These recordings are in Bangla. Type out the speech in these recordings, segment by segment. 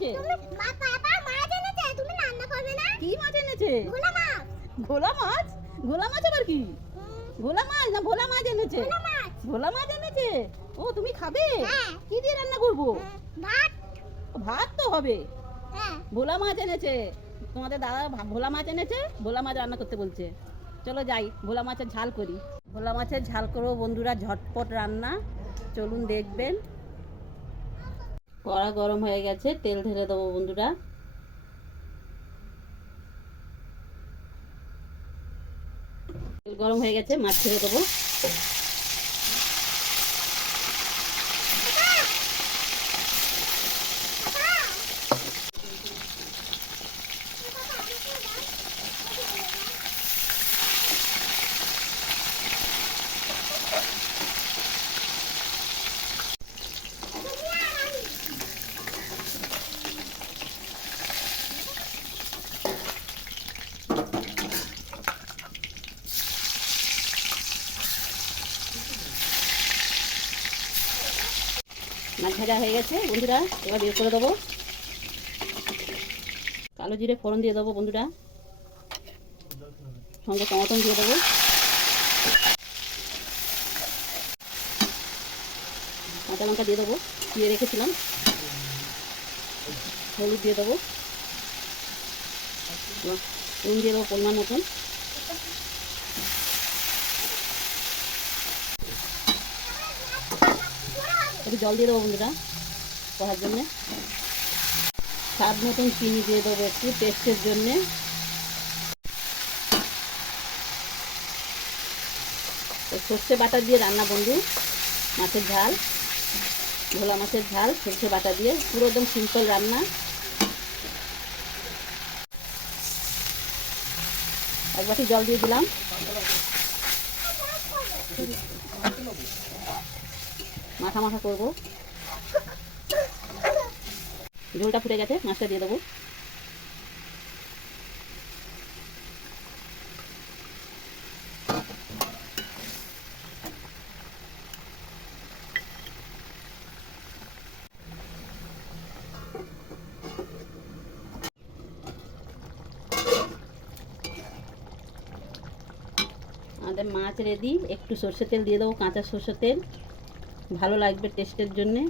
এনেছে? কি মাছ এনেছে? ঘোলা মাছ? ঘোলা মাছ আবার কি? ঘোলা মাছ না ভোলা মাছ এনেছে? ভোলা মাছ এনেছে। ও তুমি খাবে? কি দিয়ে রান্না করবো? ভাত তো হবে। ভোলা মাছ এনেছে তোমাদের দাদা, ভোলা মাছ এনেছে, ভোলা মাছ রান্না করতে বলছে। চলো যাই, ভোলা মাছের ঝাল করি। ভোলা মাছের ঝাল করবো বন্ধুরা, ঝটপট রান্না, চলুন দেখবেন। কড়া গরম হয়ে গেছে, তেল ঢেলে দেবো বন্ধুরা। তেল গরম হয়ে গেছে, মাছ ছেড়ে দেবো। মাছ ভাজা হয়ে গেছে বন্ধুরা, এবার বের করে দেবো। কালো জিরে ফোড়ন দিয়ে দেবো বন্ধুরা, সঙ্গে টমেটো দিয়ে দেবো। কাঁচা লঙ্কা দিয়ে দেবো, দিয়ে রেখেছিলাম। হলুদ দিয়ে দেবো, নুন দিয়ে দেবো পরিমাণ মতন। একটু জল দিয়ে দেবো বন্ধুরা করার জন্যে। স্বাদ মতন চিনি দিয়ে দেবো একটু টেস্টের জন্যে। সর্ষে বাটা দিয়ে রান্না বন্ধু, মাছের ঝাল, ভোলা মাছের ঝাল সর্ষে বাটা দিয়ে, পুরো একদম সিম্পল রান্না। এক বাটি জল দিয়ে দিলাম। মাখা মাখা করবো। ঝোলটা ফুটে গেছে, মাছটা দিয়ে দেবো। আমাদের মাছ রেডি। একটু সর্ষের তেল দিয়ে দেবো, কাঁচা সর্ষের তেল, ভালো লাগবে টেস্টের জন্যে।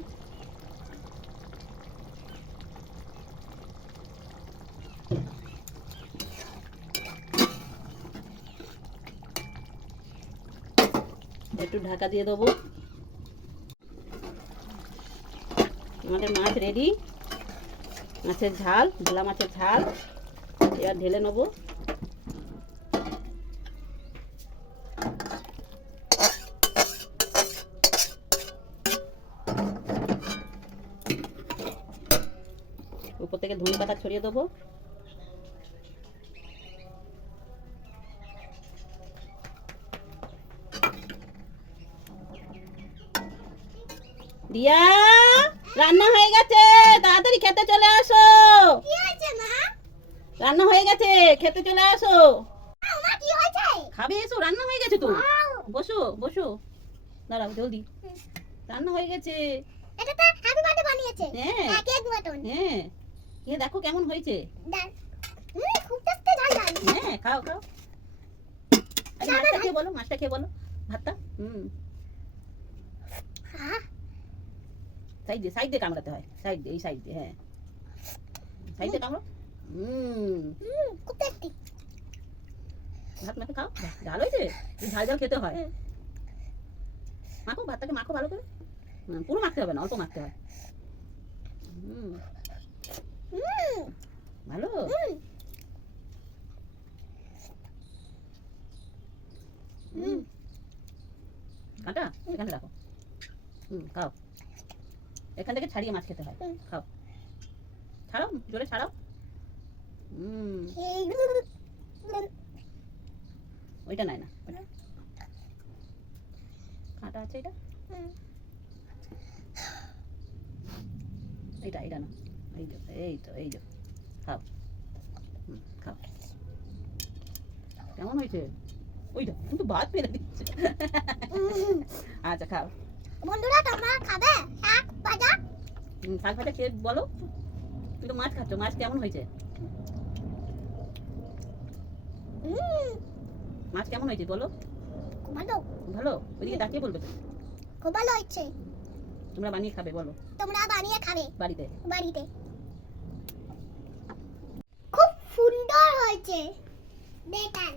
একটু ঢাকা দিয়ে দেবো। আমাদের মাছ রেডি, মাছের ঝাল, ভোলা মাছের ঝাল। এবার ঢেলে নেবো। উপর থেকে ধনে পাতা ছড়িয়ে দেবো। দিয়া, রান্না হয়ে গেছে, তাড়াতাড়ি খেতে চলে আসো। রান্না হয়ে গেছে, খেতে চলে আসো। খাবে এসো, রান্না হয়ে গেছে তো। বসো বসো, দাঁড়াও জলদি, রান্না হয়ে গেছে। হ্যাঁ, খেয়ে দেখো কেমন হয়েছে। হ্যাঁ, খাও খাও। মাছটা খেয়ে বলো, মাছটা খেয়ে বলো, ভাতটা। সাইড দিয়ে, সাইড দিয়ে কামড়াতে হয়, সাইড দিয়ে, এই সাইড দিয়ে। হ্যাঁ, সাইড দিয়ে কামড়ো। খুব টেস্টি। ভাত মাখে খাও, ঝাল হয়েছে, ঝাল ঝাল খেতে হয়। মাখো, ভাতটাকে মাখো ভালো করে। পুরো মাখতে হবে না, অল্প মাখতে হয়। ভালো। কাঁটা এখানে রাখো। খাও, এখান থেকে ছাড়িয়ে মাছ খেতে হয়। খাও, ছাড়াও, জোরে ছাড়াও। ওইটা নাই না, কাঁটা আছে এটা, এইটা এইটা না, এই যে, এই তো, এই যে, খাও। খাও, কেমন হয়েছে? ওইটা কিন্তু ভাত ফেলে দিচ্ছে। আচ্ছা খাও বন্ধুরা, তোমরা খাবে শাক ভাজা? শাক ভাজা খেয়ে বলো। তুমি তো মাছ খাচ্ছ, মাছ কেমন হয়েছে? মাছ কেমন হয়েছে বলো? খুব ভালো। ভালো? ওইদিকে তাকিয়ে বলবে তো। খুব ভালো হয়েছে। তোমরা বানিয়ে খাবে বলো। তোমরা বানিয়ে খাবে বাড়িতে। বাড়িতে। খুব সুন্দর হয়েছে। দেখান।